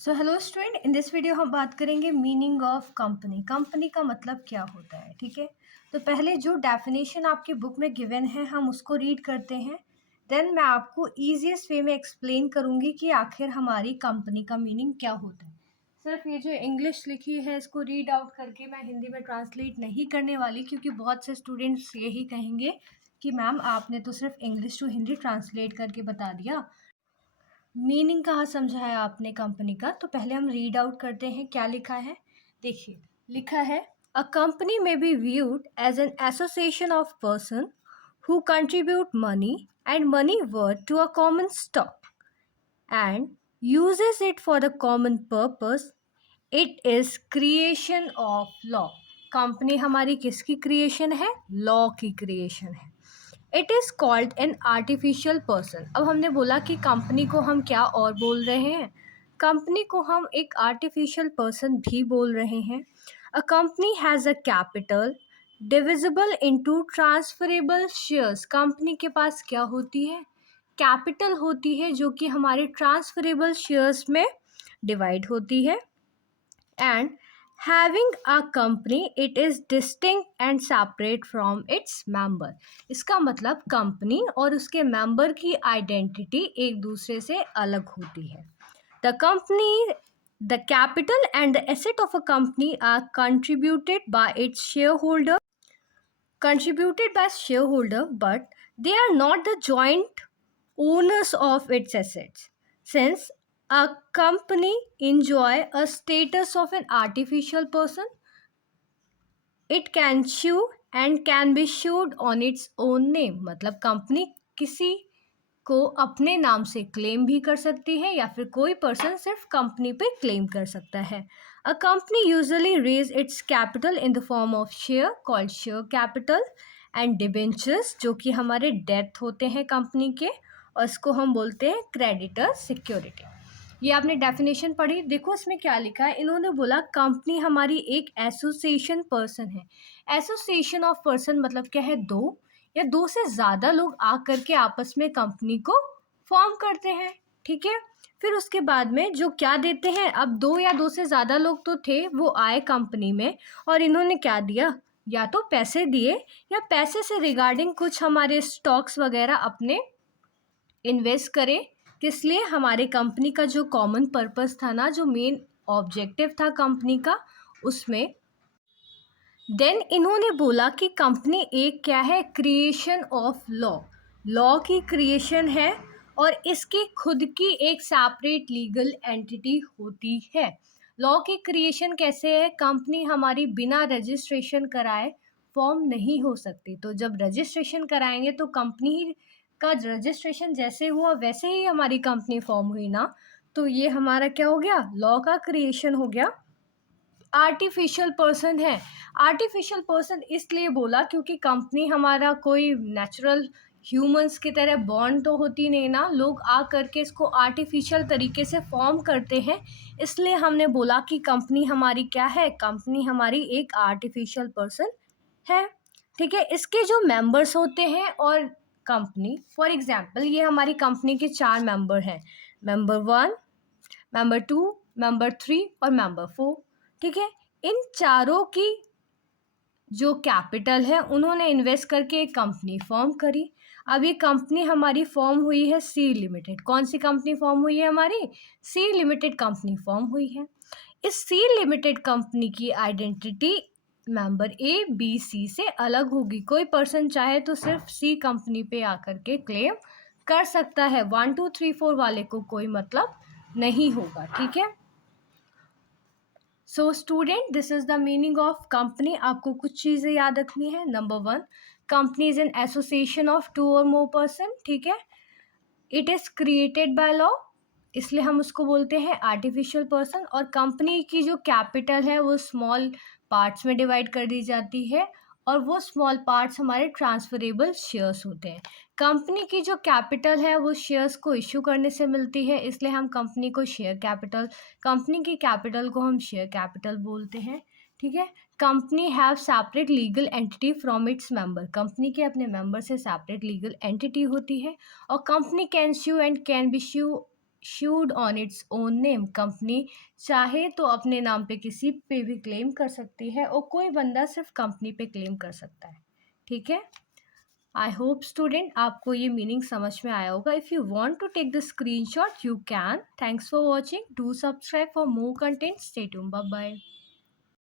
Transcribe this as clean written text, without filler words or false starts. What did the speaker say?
So hello student, in this video हम बात करेंगे मीनिंग ऑफ कंपनी। कंपनी का मतलब क्या होता है, ठीक है। तो पहले जो डेफिनेशन आपकी बुक में गिवन है हम उसको रीड करते हैं। देन मैं आपको ईजीएस्ट वे में एक्सप्लेन करूंगी कि आखिर हमारी कंपनी का मीनिंग क्या होता है। सिर्फ ये जो इंग्लिश लिखी है इसको रीड आउट करके मैं हिंदी में ट्रांसलेट नहीं करने वाली, क्योंकि बहुत से स्टूडेंट्स यही कहेंगे कि मैम आपने तो सिर्फ इंग्लिश टू हिंदी ट्रांसलेट करके बता दिया, मीनिंग कहाँ समझाया आपने कंपनी का। तो पहले हम रीड आउट करते हैं क्या लिखा है। देखिए, लिखा है अ कंपनी में be viewed as an association of person who contribute money and money worth to a common stock and uses it for the common purpose. It is creation of law. Company हमारी किसकी creation है? Law की creation है। It is called an artificial person. अब हमने बोला कि company को हम क्या और बोल रहे हैं? कंपनी को हम एक आर्टिफिशियल पर्सन भी बोल रहे हैं। A company has a capital divisible into transferable shares. Company के पास क्या होती है? कैपिटल होती है, जो कि हमारे ट्रांसफरेबल शेयर्स में डिवाइड होती है। And having a company it is distinct and separate from its member। इसका मतलब कंपनी और उसके मेंबर की आइडेंटिटी एक दूसरे से अलग होती है। The company the capital and the asset of a company are contributed by shareholder, but they are not the joint owners of its assets. Since a company enjoy a status of an artificial person, it can sue and can be sued on its own name। मतलब company किसी को अपने नाम से claim भी कर सकती है या फिर कोई पर्सन सिर्फ कंपनी पे क्लेम कर सकता है। A company usually raise its capital in the form of share called share capital and debentures, जो कि हमारे डेथ होते हैं कंपनी के, और इसको हम बोलते हैं क्रेडिटर सिक्योरिटी। ये आपने डेफिनेशन पढ़ी, देखो इसमें क्या लिखा है। इन्होंने बोला कंपनी हमारी एक एसोसिएशन पर्सन है। एसोसिएशन ऑफ पर्सन मतलब क्या है? दो या दो से ज़्यादा लोग आ करके आपस में कंपनी को फॉर्म करते हैं, ठीक है। फिर उसके बाद में जो क्या देते हैं, अब दो या दो से ज़्यादा लोग तो थे, वो आए कंपनी में और इन्होंने क्या दिया? या तो पैसे दिए या पैसे से रिगार्डिंग कुछ हमारे स्टॉक्स वगैरह अपने इन्वेस्ट करें। किस लिए? हमारे कंपनी का जो कॉमन पर्पस था ना, जो मेन ऑब्जेक्टिव था कंपनी का, उसमें। देन इन्होंने बोला कि कंपनी एक क्या है? Creation of law. लॉ की क्रिएशन है और इसकी खुद की एक सेपरेट लीगल एंटिटी होती है। लॉ की क्रिएशन कैसे है? कंपनी हमारी बिना रजिस्ट्रेशन कराए फॉर्म नहीं हो सकती। तो जब रजिस्ट्रेशन कराएंगे तो कंपनी का रजिस्ट्रेशन जैसे हुआ वैसे ही हमारी कंपनी फॉर्म हुई ना, तो ये हमारा क्या हो गया? लॉ का क्रिएशन हो गया। आर्टिफिशियल पर्सन है। आर्टिफिशियल पर्सन इसलिए बोला क्योंकि कंपनी हमारा कोई नेचुरल ह्यूमंस की तरह बॉन्ड तो होती नहीं ना, लोग आ करके इसको आर्टिफिशियल तरीके से फॉर्म करते हैं। इसलिए हमने बोला कि कंपनी हमारी क्या है? कंपनी हमारी एक आर्टिफिशियल पर्सन है, ठीक है। इसके जो मेंबर्स होते हैं और कंपनी, फॉर एग्जांपल ये हमारी कंपनी के 4 मेंबर हैं, मेंबर 1, मेंबर 2, मेंबर 3 और मेंबर 4, ठीक है। इन चारों की जो कैपिटल है उन्होंने इन्वेस्ट करके एक कंपनी फॉर्म करी। अब ये कंपनी हमारी फॉर्म हुई है सी लिमिटेड। कौन सी कंपनी फॉर्म हुई है हमारी? सी लिमिटेड कंपनी फॉर्म हुई है। इस सी लिमिटेड कंपनी की identity member A B C से अलग होगी। कोई पर्सन चाहे तो सिर्फ सी कंपनी पे आकर के क्लेम कर सकता है, 1 2 3 4 वाले को कोई मतलब नहीं होगा, ठीक है। So student, this is the meaning of company. आपको कुछ चीज़ें याद रखनी है। Number 1, company is an association of 2 और मोर पर्सन, ठीक है। It is created by law, इसलिए हम उसको बोलते हैं आर्टिफिशियल पर्सन। और कंपनी की जो कैपिटल है वो स्मॉल पार्ट्स में डिवाइड कर दी जाती है और वो स्मॉल पार्ट्स हमारे ट्रांसफरेबल शेयर्स होते हैं। कंपनी की जो कैपिटल है वो शेयर्स को इश्यू करने से मिलती है, इसलिए हम कंपनी को शेयर कैपिटल, कंपनी की कैपिटल को हम शेयर कैपिटल बोलते हैं, ठीक है। Company have separate legal entity from its member. Company के अपने मेंबर से सेपरेट लीगल एंटिटी होती है। और company can sue and can be sue issued on its own name. Company चाहे तो अपने नाम पे किसी पे भी क्लेम कर सकती है और कोई बंदा सिर्फ कंपनी पे क्लेम कर सकता है। ठीक है। आई होप स्टूडेंट आपको ये मीनिंग समझ में आया होगा। If you want to take the screenshot you can. Thanks for watching, do subscribe for more content, stay tuned, bye bye.